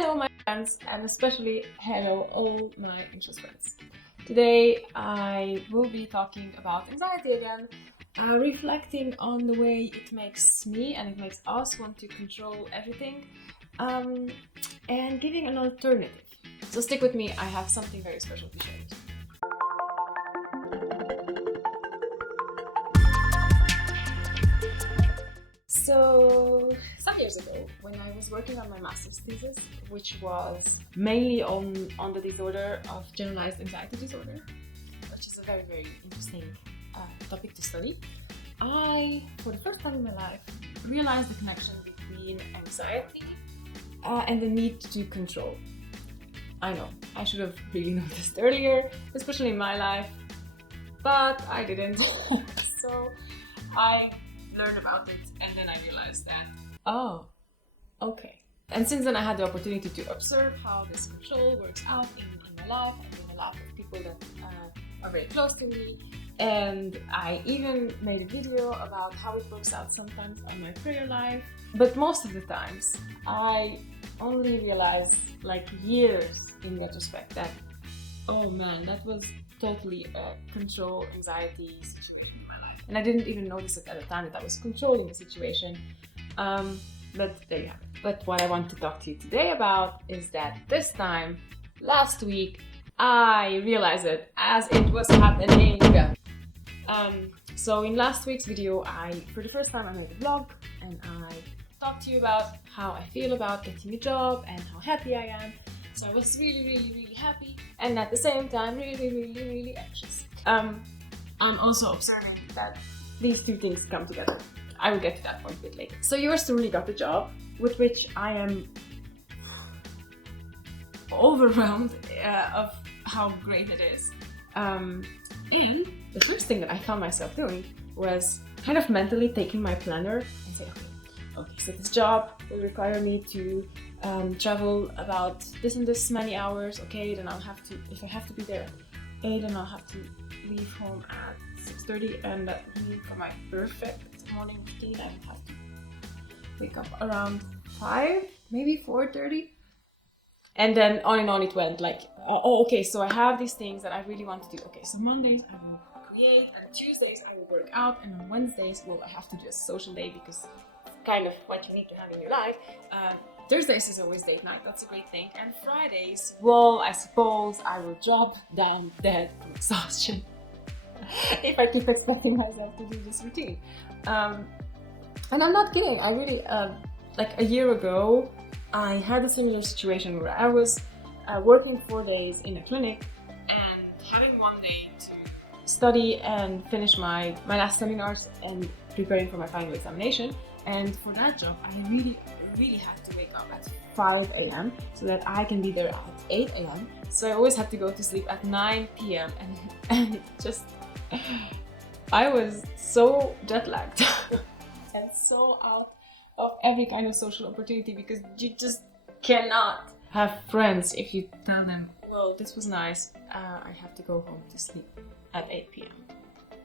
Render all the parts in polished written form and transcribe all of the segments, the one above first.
Hello my friends, and especially hello all my anxious friends. Today I will be talking about anxiety again, reflecting on the way it makes me and it makes us want to control everything, and giving an alternative. So stick with me, I have something very special to share with you. So, some years ago, when I was working on my master's thesis, which was mainly on the disorder of Generalized Anxiety Disorder, which is a very, very interesting topic to study, I, for the first time in my life, realized the connection between anxiety and the need to control. I know, I should have really noticed earlier, especially in my life, but I didn't. So, I learned about it, and then I realized that, oh, okay. And since then I had the opportunity to observe how this control works out in my life and in the life of people that are very close to me. And I even made a video about how it works out sometimes on my prayer life. But most of the times I only realized, like years in retrospect, that, oh man, that was totally a control anxiety situation. And I didn't even notice it at the time that I was controlling the situation. But there you have it. But what I want to talk to you today about is that this time, last week, I realized it as it was happening. So in last week's video, for the first time, I made a vlog and I talked to you about how I feel about getting a job and how happy I am. So I was really, really, really happy, and at the same time, really, really, really anxious. I'm also observing that these two things come together. I will get to that point a bit later. So yours truly got the job, with which I am overwhelmed of how great it is. And the first thing that I found myself doing was kind of mentally taking my planner and saying, okay, so this job will require me to travel about this and this many hours. Okay, then I'll have to, if I have to be there at 8, then I'll have to leave home at 6:30, and that would mean for my perfect morning routine I would have to wake up around 5, maybe 4:30. And then on and on it went, like, oh okay, so I have these things that I really want to do. Okay, so Mondays I will create, and Tuesdays I will work out, and on Wednesdays, well, I have to do a social day because it's kind of what you need to have in your life. Thursdays is always date night, that's a great thing. And Fridays, well, I suppose I will drop down dead from exhaustion if I keep expecting myself to do this routine. And I'm not kidding, I really, like a year ago, I had a similar situation where I was working 4 days in a clinic and having one day to study and finish my last seminars and preparing for my final examination. And for that job, I really had to wake up at 5 a.m. so that I can be there at 8 a.m. So I always had to go to sleep at 9 p.m. and it just, I was so jet lagged and so out of every kind of social opportunity, because you just cannot have friends if you tell them, well, this was nice, I have to go home to sleep at 8 p.m.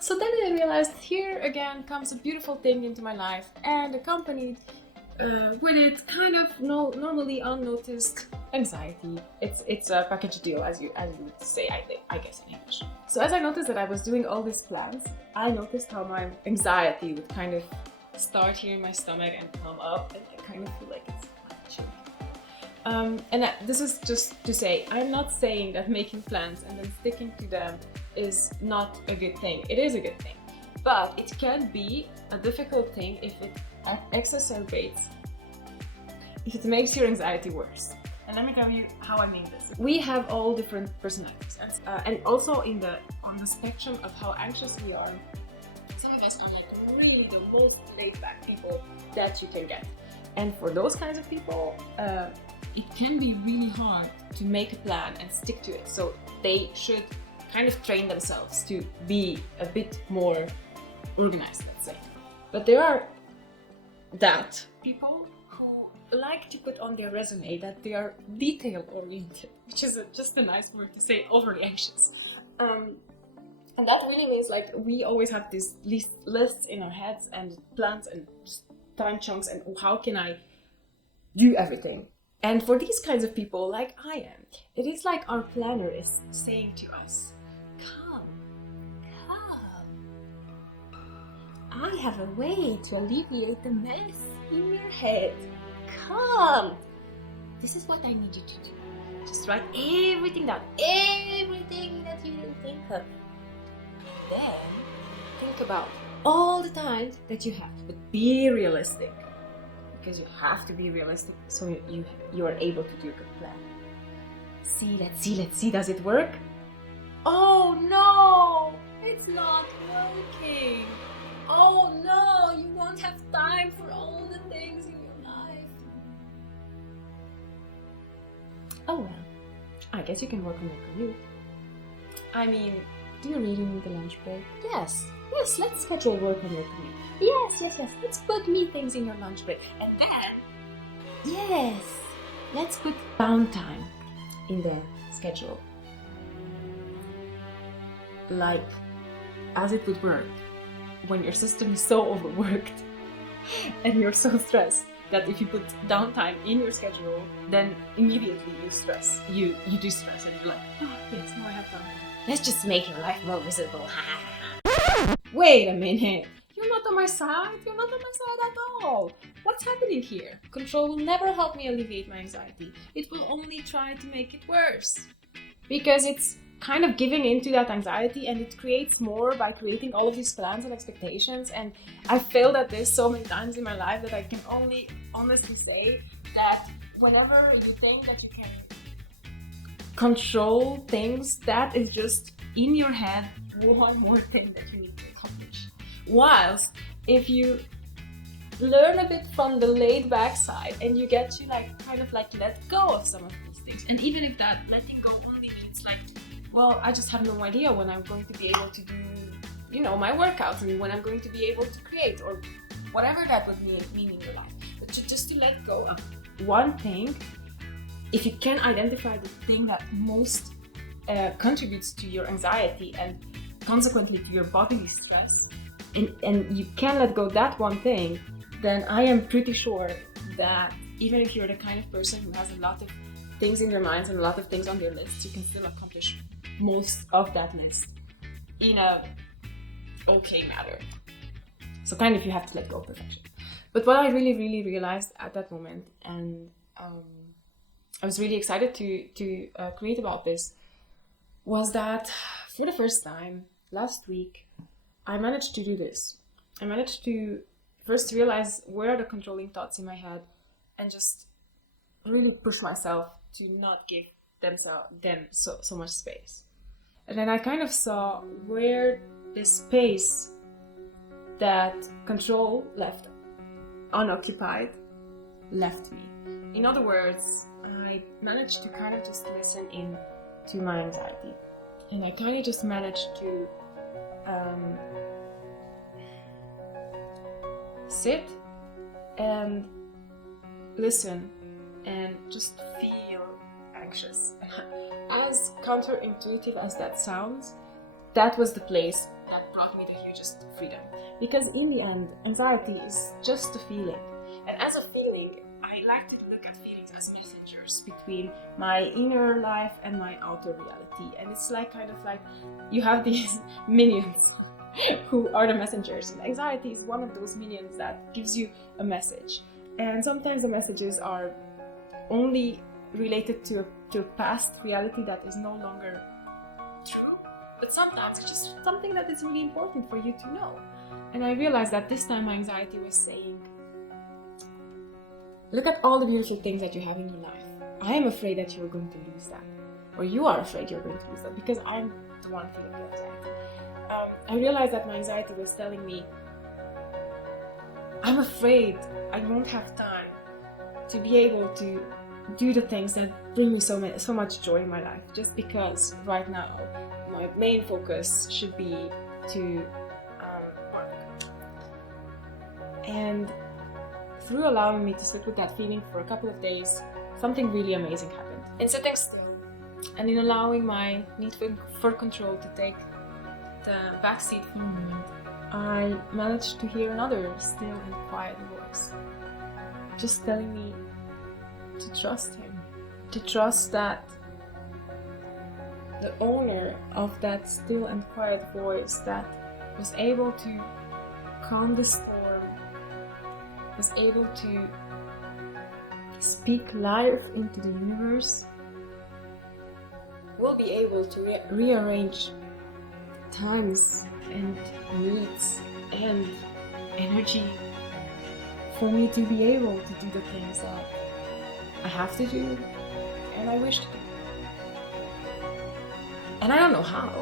So then I realized here again comes a beautiful thing into my life, and accompanied with it kind of normally unnoticed anxiety. It's a package deal, as you would say, I guess in English. So as I noticed that I was doing all these plans, I noticed how my anxiety would kind of start here in my stomach and come up, and I kind of feel like it's chilly. This is just to say, I'm not saying that making plans and then sticking to them is not a good thing. It is a good thing, but it can be a difficult thing if it exacerbates, if it makes your anxiety worse. And let me tell you how I mean this. We have all different personalities, and also on the spectrum of how anxious we are, some of us are like really the most laid-back people that you can get. And for those kinds of people, it can be really hard to make a plan and stick to it. So they should kind of train themselves to be a bit more organized, let's say. But there are people who like to put on their resume that they are detail-oriented, which is just a nice word to say overly anxious. And that really means, like, we always have these lists in our heads and plans and time chunks, and how can I do everything? And for these kinds of people, like I am, it is like our planner is saying to us, come, I have a way to alleviate the mess in your head. Come. This is what I need you to do. Just write everything down, everything that you didn't think of. Then think about all the times that you have, but be realistic, because you have to be realistic so you are able to do a good plan. Let's see, does it work? Oh no, it's not working. Oh no, you won't have time for all the things in your life. Oh well, I guess you can work on your commute. I mean, do you really need a lunch break? Yes, let's schedule work on your commute. Yes, let's put meetings in your lunch break. And then, let's put downtime in the schedule. Like, as it would work when your system is so overworked and you're so stressed that if you put downtime in your schedule, then immediately you stress. You do stress and you're like, oh yes, now I have downtime. Let's just make your life more miserable. Wait a minute. You're not on my side. You're not on my side at all. What's happening here? Control will never help me alleviate my anxiety. It will only try to make it worse. Because it's kind of giving into that anxiety, and it creates more by creating all of these plans and expectations. And I failed at this so many times in my life that I can only honestly say that whenever you think that you can control things, that is just in your head one more thing that you need to accomplish. Whilst if you learn a bit from the laid back side and you get to kind of let go of some of these things, and even if that letting go only means well, I just have no idea when I'm going to be able to do, my workouts, and when I'm going to be able to create, or whatever that would mean in your life. But just to let go of one thing, if you can identify the thing that most contributes to your anxiety and consequently to your bodily stress, and you can let go that one thing, then I am pretty sure that even if you're the kind of person who has a lot of things in their minds and a lot of things on their list, you can still accomplish most of that list in a okay manner. So kind of you have to let go of perfection. But what I really, really realized at that moment, and I was really excited to create about this, was that for the first time last week, I managed to do this. I managed to first realize where are the controlling thoughts in my head, and just really push myself to not give them so much space. And then I kind of saw where the space that control left unoccupied left me. In other words, I managed to kind of just listen in to my anxiety. And I kind of just managed to sit and listen and just feel anxious. As counterintuitive as that sounds, that was the place that brought me the hugest freedom. Because in the end, anxiety is just a feeling. And as a feeling, I like to look at feelings as messengers between my inner life and my outer reality. And it's kind of like you have these minions who are the messengers. And anxiety is one of those minions that gives you a message. And sometimes the messages are only related to a past reality that is no longer true, but sometimes it's just something that is really important for you to know. And I realized that this time my anxiety was saying, look at all the beautiful things that you have in your life. I am afraid that you're going to lose that, or you are afraid you're going to lose that, because I'm the one feeling the anxiety. I realized that my anxiety was telling me, I'm afraid I won't have time to be able to do the things that bring me so much joy in my life, just because right now my main focus should be to work. And through allowing me to sit with that feeling for a couple of days, something really amazing happened. In sitting still and in allowing my need for control to take the backseat for a moment, I managed to hear another still and quiet voice just telling me, to trust him, to trust that the owner of that still and quiet voice that was able to calm the storm, was able to speak life into the universe, will be able to rearrange times and needs and energy for me to be able to do the things that I have to do and I wish to do. And I don't know how,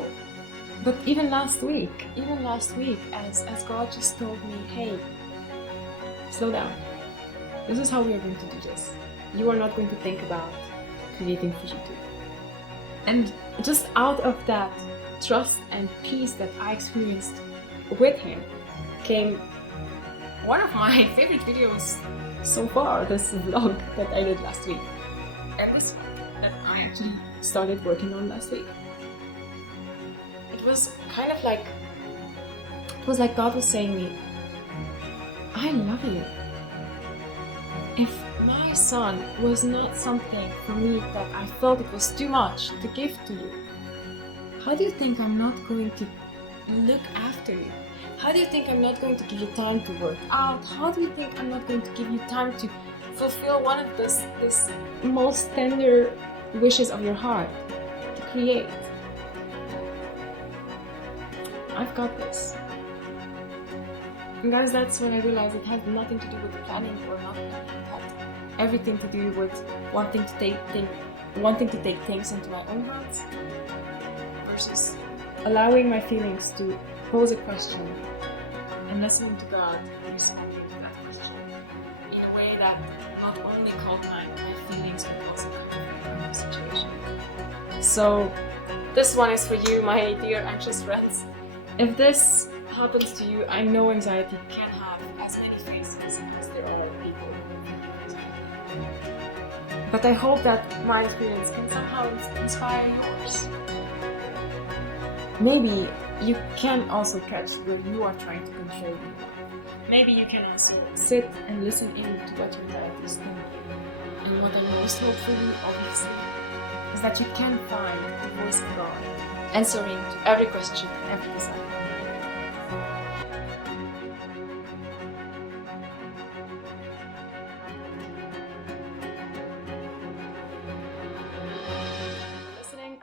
but even last week, as God just told me, hey, slow down. This is how we are going to do this. You are not going to think about creating Fujitsu. And just out of that trust and peace that I experienced with him came one of my favorite videos so far, this vlog that I did last week. And this that I actually started working on last week. It was kind of like, God was saying me, I love you. If my son was not something for me that I felt it was too much to give to you, how do you think I'm not going to look after you? How do you think I'm not going to give you time to work out? How do you think I'm not going to give you time to fulfill one of this most tender wishes of your heart, to create? I've got this. And guys, that's when I realized it had nothing to do with planning or not planning. It had everything to do with wanting to take things into my own hands versus allowing my feelings to pose a question and listening to God responding to that question in a way that not only called my feelings but also comforted the situation. So this one is for you, my dear anxious friends. If this happens to you, I know anxiety can have as many faces as there are people with anxiety. But I hope that my experience can somehow inspire yours. Maybe you can also catch where you are trying to control your life. Maybe you can also sit and listen in to what your anxiety is thinking. And what I most hope for you, obviously, is that you can find the voice of God answering to every question and every desire.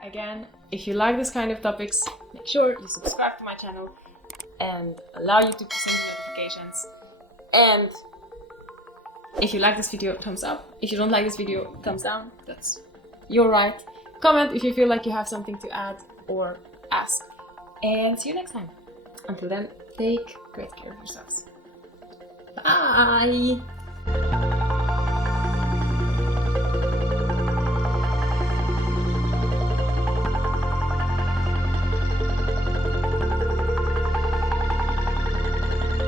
Again, if you like this kind of topics, make sure you subscribe to my channel and allow YouTube to send you notifications. And if you like this video, thumbs up. If you don't like this video, thumbs down. That's your right. Comment if you feel like you have something to add or ask. And see you next time. Until then, take great care of yourselves. Bye!